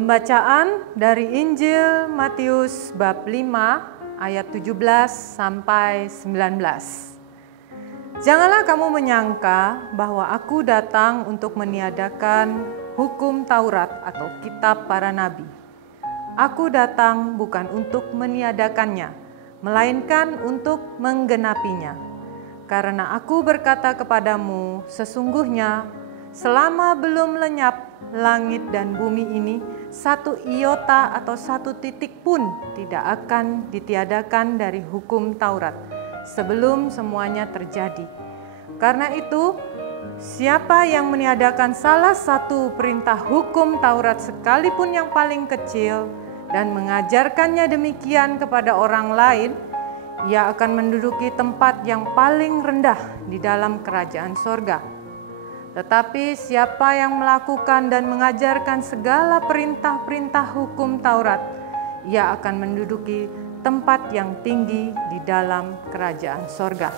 Pembacaan dari Injil Matius bab 5 ayat 17 sampai 19. Janganlah kamu menyangka bahwa aku datang untuk meniadakan hukum Taurat atau kitab para nabi. Aku datang bukan untuk meniadakannya, melainkan untuk menggenapinya. Karena aku berkata kepadamu, sesungguhnya selama belum lenyap langit dan bumi ini, satu iota atau satu titik pun tidak akan ditiadakan dari hukum Taurat sebelum semuanya terjadi. Karena itu, siapa yang meniadakan salah satu perintah hukum Taurat sekalipun yang paling kecil dan mengajarkannya demikian kepada orang lain, ia akan menduduki tempat yang paling rendah di dalam kerajaan sorga. Tetapi siapa yang melakukan dan mengajarkan segala perintah-perintah hukum Taurat, ia akan menduduki tempat yang tinggi di dalam kerajaan sorga.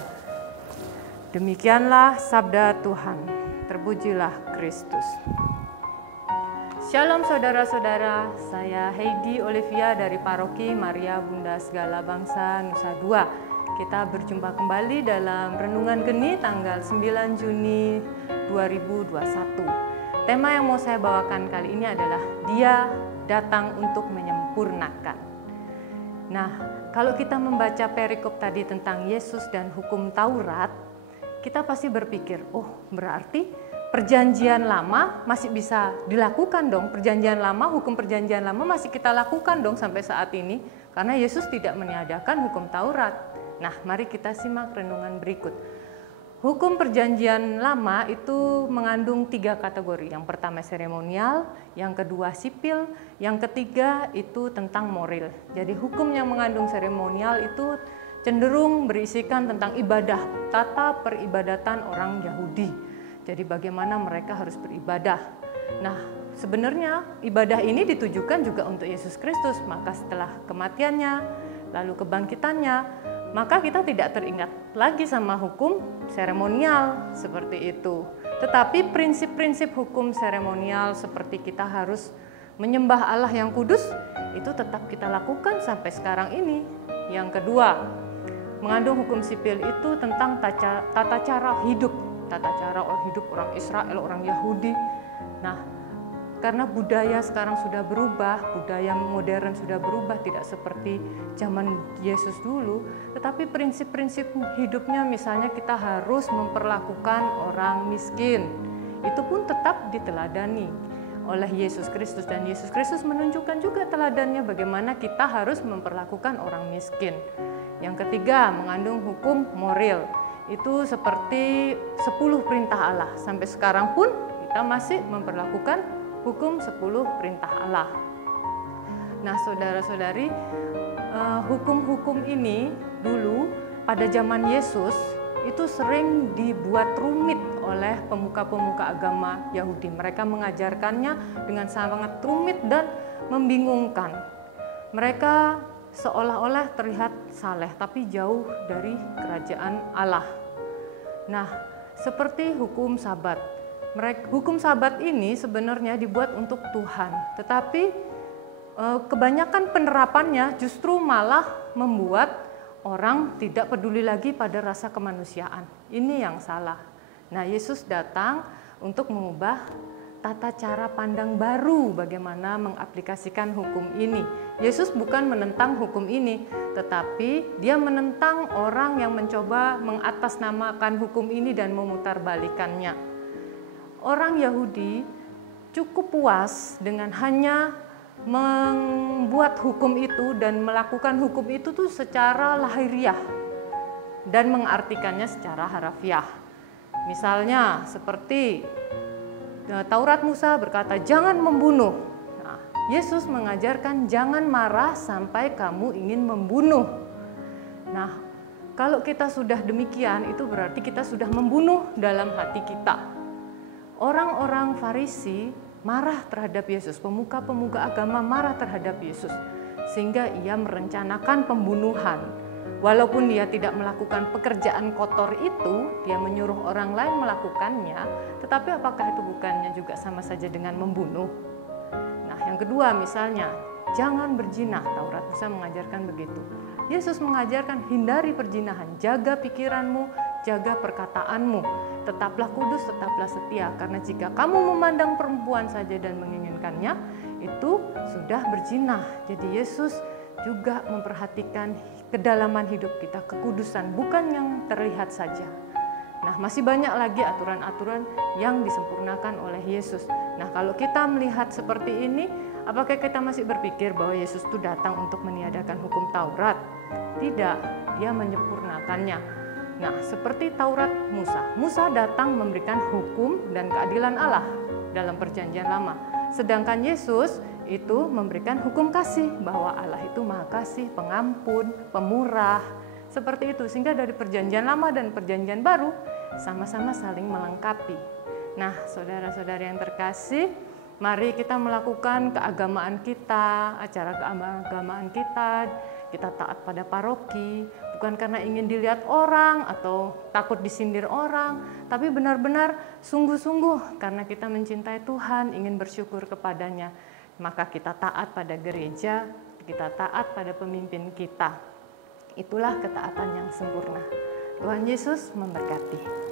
Demikianlah sabda Tuhan. Terpujilah Kristus. Shalom saudara-saudara, saya Heidi Olivia dari Paroki Maria Bunda Segala Bangsa Nusa Dua. Kita berjumpa kembali dalam Renungan Geni tanggal 9 Juni 2021. Tema yang mau saya bawakan kali ini adalah Dia datang untuk menyempurnakan. Nah, kalau kita membaca perikop tadi tentang Yesus dan hukum Taurat, kita pasti berpikir, oh berarti perjanjian lama masih bisa dilakukan dong. Perjanjian lama, hukum perjanjian lama masih kita lakukan dong sampai saat ini. Karena Yesus tidak meniadakan hukum Taurat. Nah, mari kita simak renungan berikut. Hukum perjanjian lama itu mengandung 3 kategori. Yang pertama seremonial, yang kedua sipil, yang ketiga itu tentang moral. Jadi hukum yang mengandung seremonial itu cenderung berisikan tentang ibadah, tata peribadatan orang Yahudi. Jadi bagaimana mereka harus beribadah. Nah, sebenarnya ibadah ini ditujukan juga untuk Yesus Kristus. Maka setelah kematiannya, lalu kebangkitannya, maka kita tidak teringat lagi sama hukum seremonial seperti itu. Tetapi prinsip-prinsip hukum seremonial seperti kita harus menyembah Allah yang kudus, itu tetap kita lakukan sampai sekarang ini. Yang kedua, mengandung hukum sipil itu tentang tata cara hidup orang Israel, orang Yahudi. Nah, karena budaya sekarang sudah berubah, budaya modern sudah berubah, tidak seperti zaman Yesus dulu, tetapi prinsip-prinsip hidupnya misalnya kita harus memperlakukan orang miskin. Itu pun tetap diteladani oleh Yesus Kristus, dan Yesus Kristus menunjukkan juga teladannya bagaimana kita harus memperlakukan orang miskin. Yang ketiga, mengandung hukum moral. Itu seperti 10 perintah Allah. Sampai sekarang pun kita masih memperlakukan hukum 10 perintah Allah. Nah, saudara-saudari, hukum-hukum ini dulu pada zaman Yesus itu sering dibuat rumit oleh pemuka-pemuka agama Yahudi. Mereka mengajarkannya dengan sangat rumit dan membingungkan. Mereka seolah-olah terlihat saleh tapi jauh dari kerajaan Allah. Nah, seperti hukum Sabat. Hukum Sabat ini sebenarnya dibuat untuk Tuhan, tetapi kebanyakan penerapannya justru malah membuat orang tidak peduli lagi pada rasa kemanusiaan. Ini yang salah. Nah, Yesus datang untuk mengubah tata cara pandang baru bagaimana mengaplikasikan hukum ini. Yesus bukan menentang hukum ini, tetapi dia menentang orang yang mencoba mengatasnamakan hukum ini dan memutarbalikannya. Orang Yahudi cukup puas dengan hanya membuat hukum itu dan melakukan hukum itu tuh secara lahiriah dan mengartikannya secara harafiah. Misalnya seperti Taurat Musa berkata jangan membunuh. Nah, Yesus mengajarkan jangan marah sampai kamu ingin membunuh. Nah, kalau kita sudah demikian itu berarti kita sudah membunuh dalam hati kita. Orang-orang Farisi marah terhadap Yesus, pemuka-pemuka agama marah terhadap Yesus, sehingga ia merencanakan pembunuhan. Walaupun dia tidak melakukan pekerjaan kotor itu, dia menyuruh orang lain melakukannya, tetapi apakah itu bukannya juga sama saja dengan membunuh? Nah, Yang kedua misalnya, jangan berzina. Taurat Musa mengajarkan begitu. Yesus mengajarkan hindari perzinahan, jaga pikiranmu, jaga perkataanmu. Tetaplah kudus, tetaplah setia. Karena jika kamu memandang perempuan saja dan menginginkannya, itu sudah berzina. Jadi Yesus juga memperhatikan kedalaman hidup kita, kekudusan, bukan yang terlihat saja. Nah, masih banyak lagi aturan-aturan yang disempurnakan oleh Yesus. Nah, kalau kita melihat seperti ini, apakah kita masih berpikir bahwa Yesus itu datang untuk meniadakan hukum Taurat? Tidak, dia menyempurnakannya. Nah, seperti Taurat Musa. Musa datang memberikan hukum dan keadilan Allah dalam perjanjian lama. Sedangkan Yesus itu memberikan hukum kasih, bahwa Allah itu Maha Kasih, pengampun, pemurah. Seperti itu, sehingga dari perjanjian lama dan perjanjian baru sama-sama saling melengkapi. Nah, saudara-saudari yang terkasih, mari kita melakukan keagamaan kita, acara keagamaan kita taat pada paroki, bukan karena ingin dilihat orang atau takut disindir orang, tapi benar-benar sungguh-sungguh karena kita mencintai Tuhan, ingin bersyukur kepadanya. Maka kita taat pada gereja, kita taat pada pemimpin kita. Itulah ketaatan yang sempurna. Tuhan Yesus memberkati.